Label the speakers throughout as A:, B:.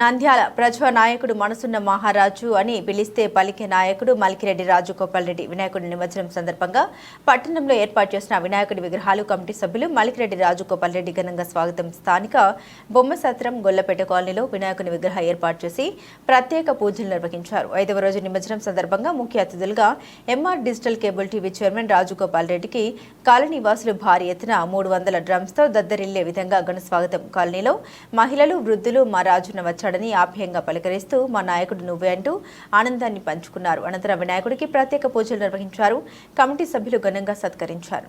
A: నంద్యాల ప్రజా నాయకుడు మనసున్న మహారాజు అని పిలిస్తే పలికే నాయకుడు మలికిరెడ్డి రాజగోపాల్ రెడ్డి. వినాయకుడి నిమజ్జనం సందర్భంగా పట్టణంలో ఏర్పాటు చేసిన వినాయకుడి విగ్రహాలు కమిటీ సభ్యులు మలికిరెడ్డి రాజగోపాల్ రెడ్డి ఘనంగా స్వాగతం. స్థానిక బొమ్మ సత్రం గొల్లపేట కాలనీలో వినాయకుని విగ్రహ ఏర్పాటు చేసి ప్రత్యేక పూజలు నిర్వహించారు. ఐదవ రోజు నిమజ్జనం సందర్భంగా ముఖ్య అతిథులుగా MR digital cable TV chairman Rajagopal రెడ్డికి కాలనీ వాసులు భారీ ఎత్తున మూడు వందల డ్రమ్స్తో దద్దరిల్లే విధంగా ఘన స్వాగతం. కాలనీలో మహిళలు వృద్ధులు మా రాజున వచ్చాడని ఆప్యాయంగా పలకరిస్తూ మా నాయకుడు నువ్వే అంటూ ఆనందాన్ని పంచుకున్నారు. అనంతరం వినాయకుడికి ప్రత్యేక పూజలు నిర్వహించారు. కమిటీ సభ్యులు ఘనంగా సత్కరించారు.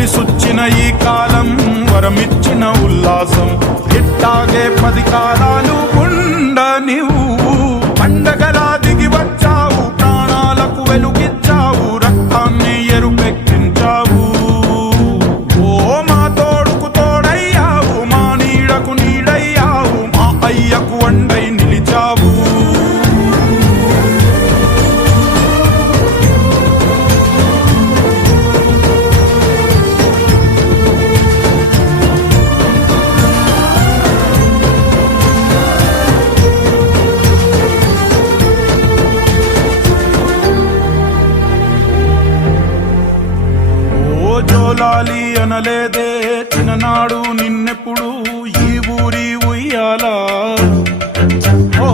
B: కలిసొచ్చిన ఈ కాలం వరమిచ్చిన ఉల్లాసం. ఇట్టాగే పది కాలాలు ఉండ ఓ అనలేదే. చిన్ననాడు నిన్నెప్పుడు ఈ ఊరి ఉయ్యాలా. ఓ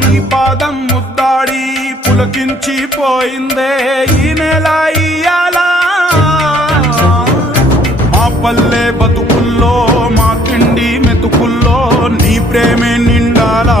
B: నీ పాదం ముద్దాడి పులకించి పోయిందే ఈ నెల ఇయ్యాలా. మా పల్లె బతుకుల్లో మా కిండి మెతుకుల్లో నీ ప్రేమే నిండాలా.